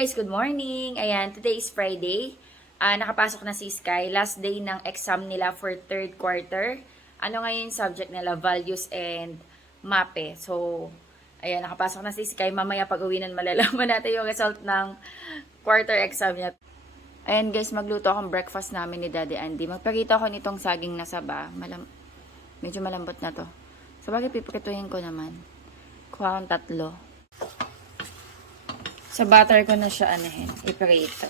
guys, good morning. Ayan, today is Friday. Nakapasok na si Sky. Last day ng exam nila for third quarter. Ano ngayon subject nila? Values and MAPE. So, ayan, nakapasok na si Sky. Mamaya pag-uwi na malalaman natin yung result ng quarter exam niya. Ayan guys, magluto akong breakfast namin ni Daddy Andy. Magpakita ako nitong saging na saba. Medyo malambot na to. So, bagay piprituhin ko naman. Kuha akong 3. Sa butter ko na siya iprito.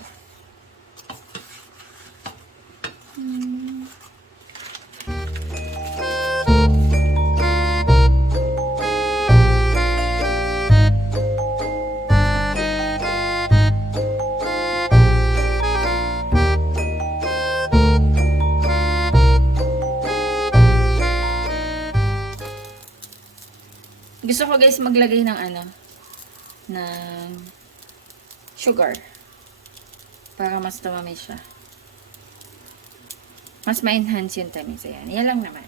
Gusto ko guys maglagay ng ng sugar. Para mas tumami siya. Mas ma-enhance yung tamis. Ayan. Yan lang naman.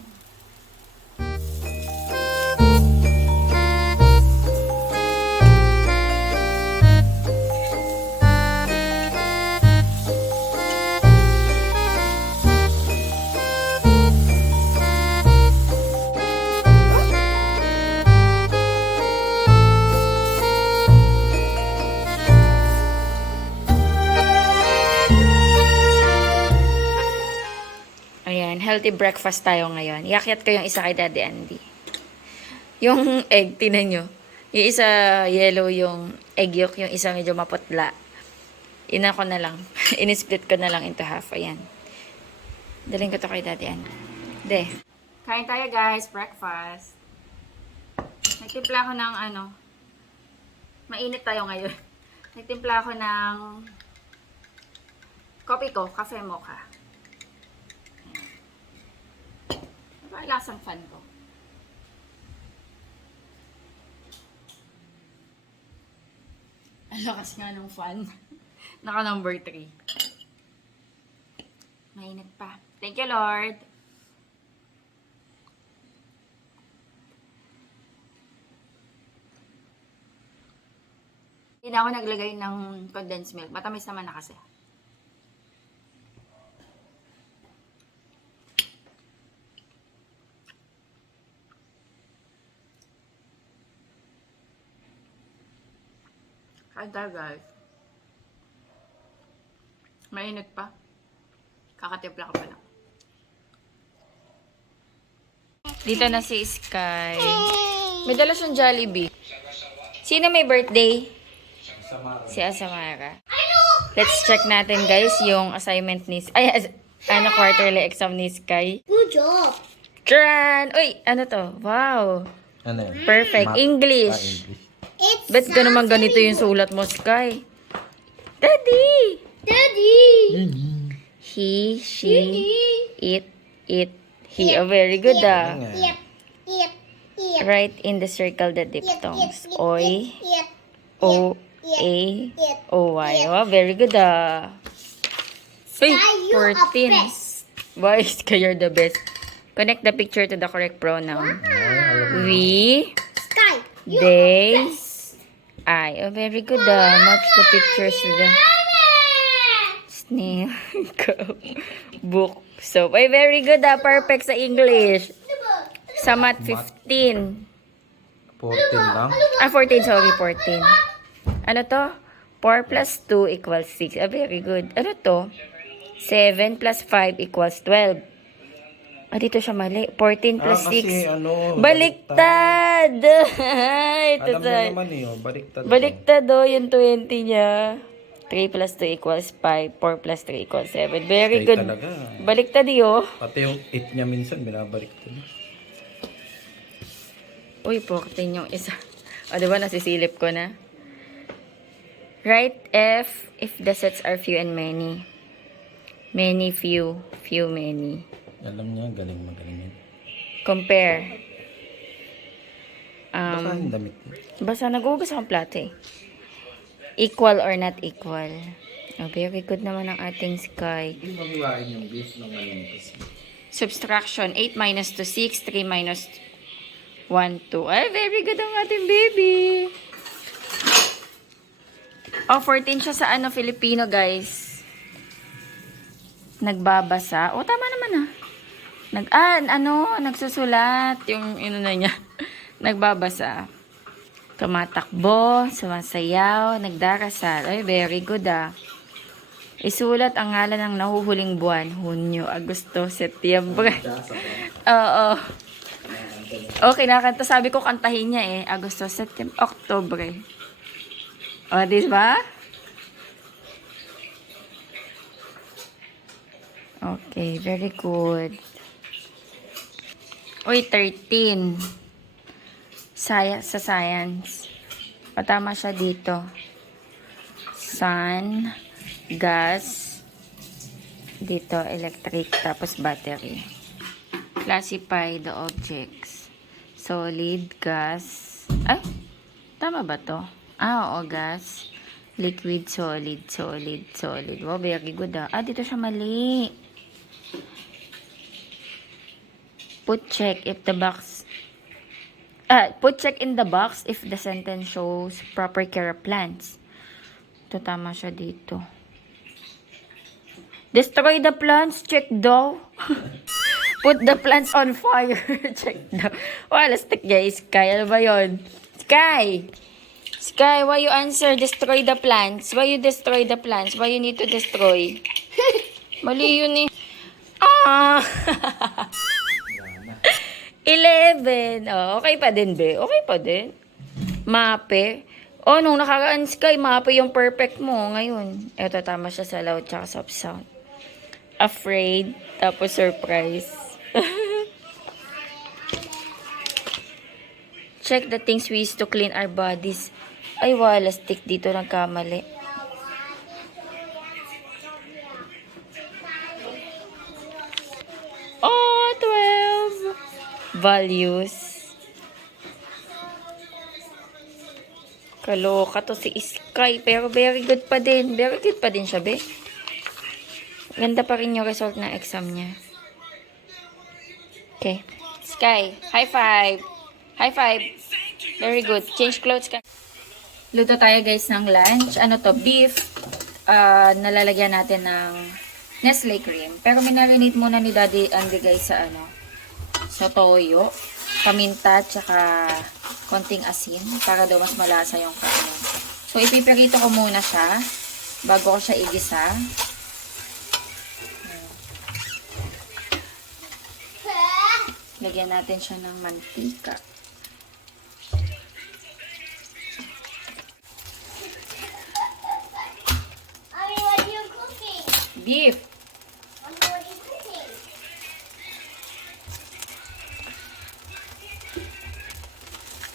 Healthy breakfast tayo ngayon. Iakyat ko yung isa kay Daddy Andy. Yung egg, tinan nyo. Yung isa yellow yung egg yolk, yung isa medyo maputla. Ina ko na lang. Inisplit ko na lang into half. Ayan. Daling ko to kay Daddy Andy. Kain tayo guys, breakfast. Nagtimpla ko ng mainit tayo ngayon. Nagtimpla ko ng coffee ko, cafe mocha. Ang lasang fan ko. Ang lakas nga ng fan. Naka number 3. Mainit pa. Thank you, Lord. Hindi na ako naglagay ng condensed milk. Matamis naman na kasi. Kain tayo guys. Mainit pa. Kakatimpla ka pa lang. Dito na si Sky. May dala siyang Jollibee. Sino may birthday? Si Asamara. Let's check natin guys yung assignment ni quarterly exam ni Sky. Good job. Tran! Uy, ano to? Wow. Ano yun? Perfect. English. Ba't ka naman ganito yung sulat mo, Sky? Daddy! Daddy. He, she, it, he. Oh, very good It. Write in the circle the diphthongs. Oy, O, A, O, Y. Oh, very good Uy, 14. Why, Sky, you're the best. Connect the picture to the correct pronoun. We, Sky. they, I. Oh, very good match the pictures to the snail, cup, book, soap. Ay, very good Perfect sa English. Sa math, 15. 14 lang. 14, sorry, 14. Ano to? 4 plus 2 equals 6. Very good. Ano to? 7 plus 5 equals 12. Dito siya mali. 14 plus 6. Baliktad! Ito Alam niya naman baliktad. Baliktad yung 20 niya. 3 plus 2 equals 5. 4 plus 3 equals 7. Very good. Talaga. Baliktad Pati yung 8 niya minsan, binabaliktad. Uy, 14 yung isa. Diba nasisilip ko na? Write F if the sets are few and many. Many, few. Few, many. Alam niya, magaling yan. Compare. Baka yung damit mo. Basta nagugas akong plato Equal or not equal. Very good naman ang ating Sky. Hindi magiwain yung base ng manipas. Subtraction. 8 minus 2, 6. 3 minus 1, 2. Ay, very good ang ating baby. Oh, 14 siya sa ano, Filipino, guys. Nagbabasa. Oh, tama naman ah. Nagsusulat. Yung na niya. Nagbabasa. Tumatakbo, sumasayaw, nagdarasal. Ay, very good ah. Isulat ang ngalan ng nahuhuling buwan. Hunyo, Agosto, Setyembre. Oo. Okay, nakanta. Sabi ko kantahin niya eh. Agosto, Setyembre, Oktobre. O, diba? Okay, very good. Uy, 13. Sa science. Patama siya dito. Sun, gas, dito, electric, tapos battery. Classify the objects. Solid, gas. Ay, tama ba to? Oo, gas. Liquid, solid, solid, solid. Wow, very good ah. Dito siya mali. Put check in the box if the sentence shows proper care of plants. Ito, tama siya dito. Destroy the plants, check daw. Put the plants on fire, check daw. Wala, stick guys. Sky, ano ba yun? Sky, why you answer destroy the plants? Why you destroy the plants? Why you need to destroy? Mali yun eh. 11. Oh, okay pa din, be. Okay pa din. Mape. Oh, nung nakaraan, Sky, mape yung perfect mo. Ngayon, eto, tama siya sa loud tsaka soft sound. Afraid, tapos surprise. Check the things we use to clean our bodies. Ay, wala, stick dito, nagkamali. Oh, 12. Values. Kaloka to si Sky. Pero very good pa din. Very good pa din siya, be. Ganda pa rin yung result ng exam niya. Okay. Sky, high five. High five. Very good. Change clothes ka. Luto tayo guys ng lunch. Ano to? Beef. Nalalagyan natin ng Nestle cream. Pero minarinate muna ni Daddy Andy guys sa sa toyo, paminta, tsaka konting asin para daw mas malasa yung kainin. So, ipipirito ko muna siya bago ko siya igisa. Lagyan natin siya ng mantika. Mommy, what are you cooking? Beef. Mommy, what are you cooking?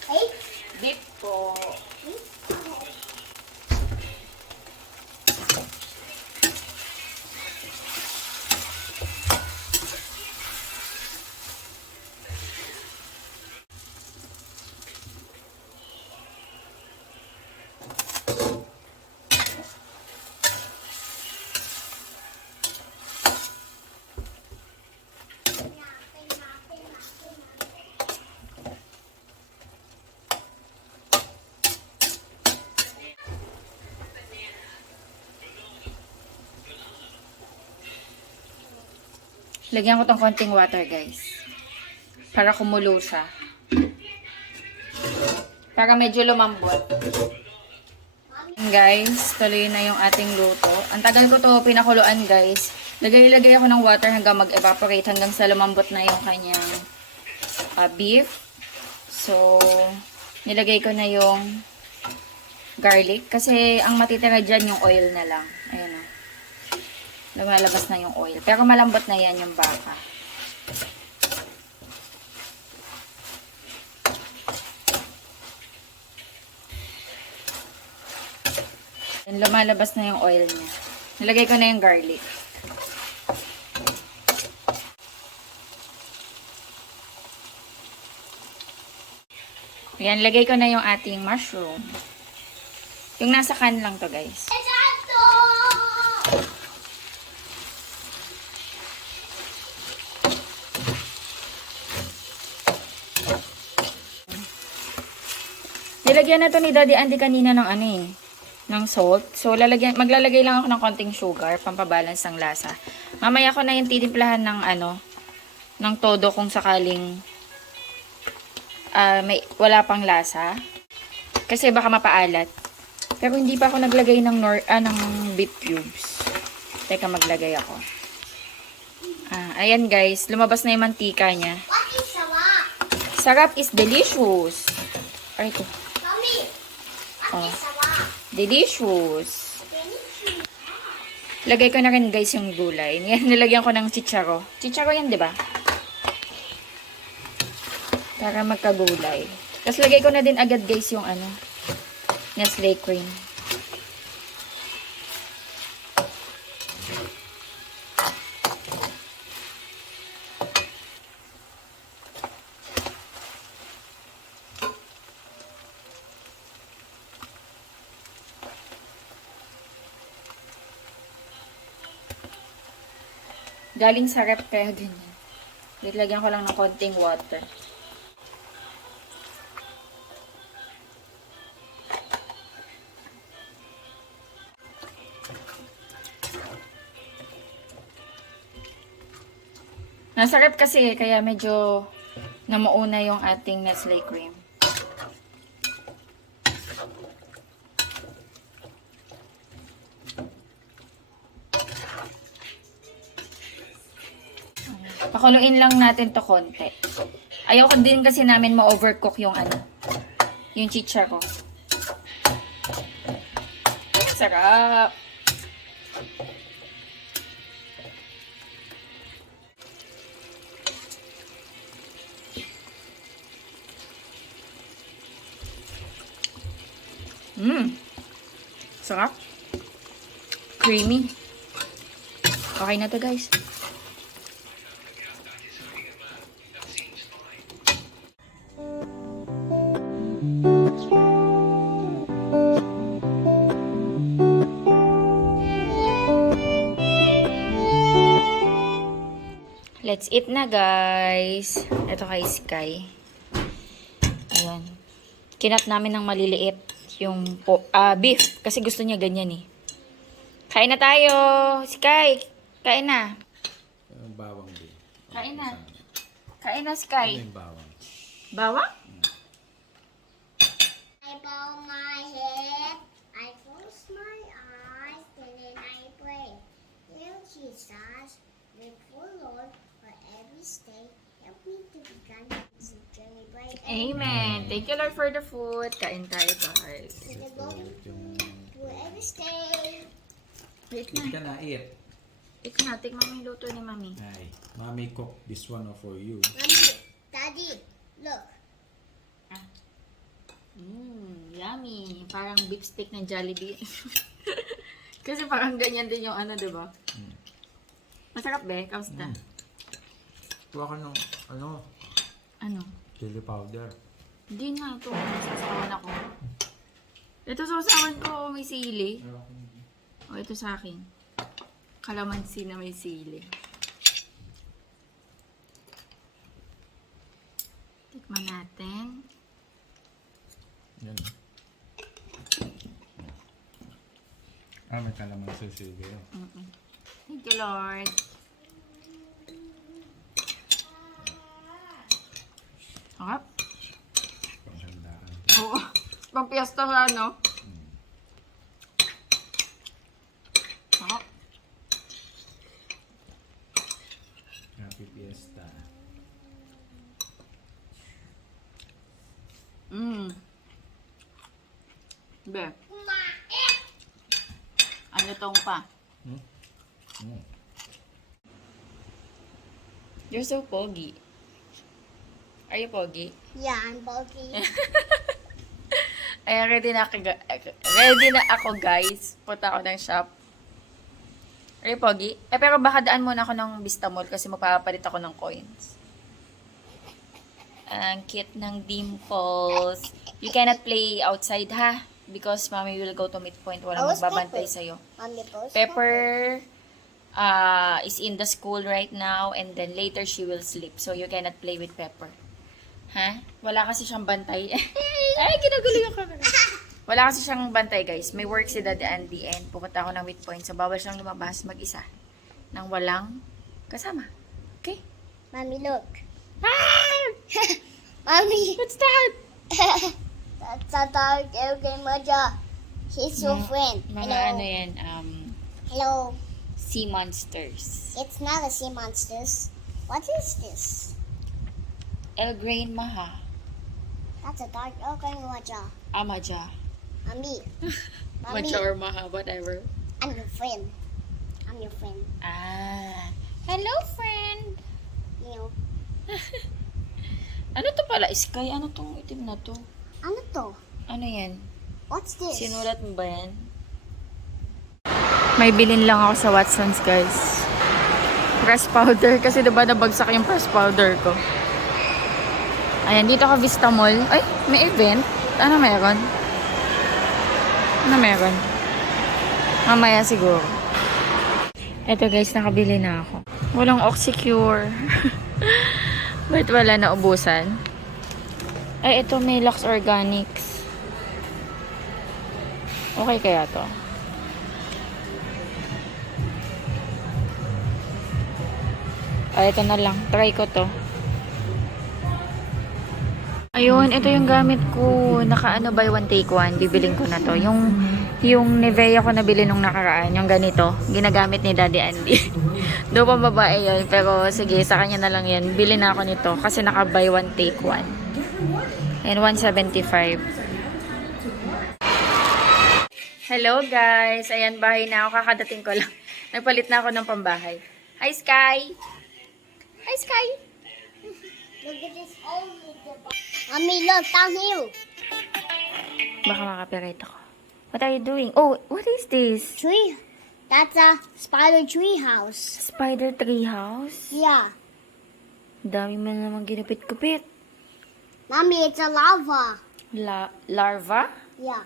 Hey? Beef po. Lagyan ko tong konting water, guys. Para kumulo siya. Para medyo lumambot. Guys, tuloy na yung ating luto. Ang tagal ko to pinakuluan, guys. Lagay ako ng water hanggang mag-evaporate, hanggang sa lumambot na yung kanyang beef. So, nilagay ko na yung garlic. Kasi ang matitira dyan yung oil na lang. Ayan o. Lumalabas na yung oil. Pero malambot na yan yung baka. And lumalabas na yung oil niya. Nilagay ko na yung garlic. Ayan, lagay ko na yung ating mushroom. Yung nasa can lang to, guys. Nilagyan na to ni Daddy Andy kanina ng ng salt. So, maglalagay lang ako ng konting sugar, pampabalance ng lasa. Mamaya ko na yung titimplahan ng ng todo kung sakaling wala pang lasa. Kasi baka mapaalat. Pero hindi pa ako naglagay ng beef cubes. Teka, maglagay ako. Ayan guys, lumabas na yung mantika niya. What is sarap? Sarap is delicious. Aray ko. Mommy, what is sarap? Delicious. Lagay ko na rin guys yung gulay. Nilagyan ko ng chicharo. Chicharo yan, di ba? Para magkagulay. Tapos lagay ko na din agad guys yung Nestle cream. Galing sa rep kaya ganyan. Lagyan ko lang ng konting water. Nasa rep kasi kaya medyo namuuna yung ating Nestle cream. Pakuluin lang natin to konti. Ayoko din kasi namin ma-overcook yung yung chicha ko. Sarap! Sarap. Creamy. Okay na to guys. Let's eat na guys. Ito kay Sky. Ayan. Kinat namin ng maliliit yung beef. Kasi gusto niya ganyan eh. Kain na tayo. Sky. Kain na. Bawang din. Kain na. Kain na Sky. Ano yung bawang? Bawang? I bow my head, I close my eyes, and then I pray. Dear Jesus, grateful Lord, for every stay, help me to become this journey bright. Amen. Thank you Lord for the food. Kain tayo guys. And the going to every stay. Eat Eat na. ka na, eat. Eat na. Tikman mo yung luto ni Mami. Ay, mommy cook this one for you. Mommy, Daddy, look. Yummy. Parang beef steak ng Jollibee. Kasi parang ganyan din yung diba? Masarap be? Kamusta? Kuha ka ng, Ano? chili powder. Hindi na ito. Sasawan ako. Ito sasawan ko. May sili. O ito sa akin. Kalamansi na may sili. Tikman natin. Yan. May kalamansi sige. Thank you, Lord. Sarap. Panghandaan. Oo. Pang piyesta ka, no? Sarap. Happy Fiesta. Be. Ano tong pa? You're so pogi. Are you pogi? Yeah, I'm bulky. Ayan, ready na ako guys. Punta ako ng shop. Are you pogi? Pero baka daan muna ako ng Vista Mall kasi magpapalit ako ng coins. Ang cute ng dimples. You cannot play outside ha? Because mommy will go to midpoint. Walang How's magbabantay Pepper? sa'yo. Mommy, post. Pepper is in the school right now and then later she will sleep. So you cannot play with Pepper. Ha? Wala kasi siyang bantay. Ay, ginagulo yung camera. Wala kasi siyang bantay, guys. May work si Daddy Andy and pupunta ako ng midpoint. So, bawal siyang lumabas mag-isa nang walang kasama. Okay? Mommy, look. Mommy. What's that? That's a dog. Okay, Maja. He's your friend. Mga Hello. ano yan, Hello. sea monsters. It's not a sea monsters. What is this? El Grain Maha. That's a dark. Okay, Maja. Amaja. Mommy. Mommy. Maja or Maha, whatever. I'm your friend. I'm your friend. Ah. Hello, friend. You know. Ano to pala? Sky? Ano tong itim na to? Ano to? Ano yan? What's this? Sinulat mo ba yan? May bilin lang ako sa Watson's, guys. Press powder. Kasi diba nabagsak yung press powder ko. Ayan, dito ka Vista Mall. Ay, may event. Ano meron? Ano meron? Mamaya siguro. Eto guys, nakabili na ako. Walang Oxycure. Ba't wala na ubusan? Ay, ito may Lux Organics. Okay kaya to? Ay, ito na lang. Try ko to. Ayun, ito yung gamit ko. Naka-ano buy one take one. Bibiling ko na to. Yung Nivea ko nabili nung nakaraan. Yung ganito. Ginagamit ni Daddy Andy. Doon pa babae yun. Pero sige, sa kanya na lang yan. Bili na ako nito. Kasi naka-buy one take one. And 175. Hello guys. Ayan, bahay na ako. Kakadating ko lang. Nagpalit na ako ng pambahay. Hi, Sky! Hi, Sky! Look at this old little box. Mommy, look down here. Baka makapirate ako. What are you doing? Oh, what is this? Tree. That's a spider tree house. Spider tree house? Yeah. Dami man naman ginupit-kupit. Mommy, it's a lava. Larva? Yeah.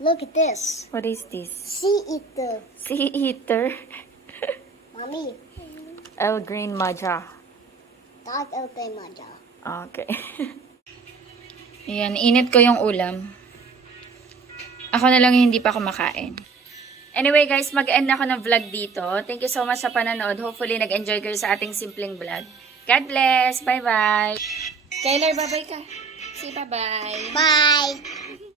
Look at this. What is this? Sea eater. Sea eater? Mommy, El Green Maja. dark okay, Maja. Okay. Ayan, init ko yung ulam. Ako na lang yung hindi pa kumakain. Anyway guys, mag-end ako ng vlog dito. Thank you so much sa panonood. Hopefully nag-enjoy kayo sa ating simpleng vlog. God bless! Bye-bye! Kyler, bye-bye ka. Say bye-bye. Bye.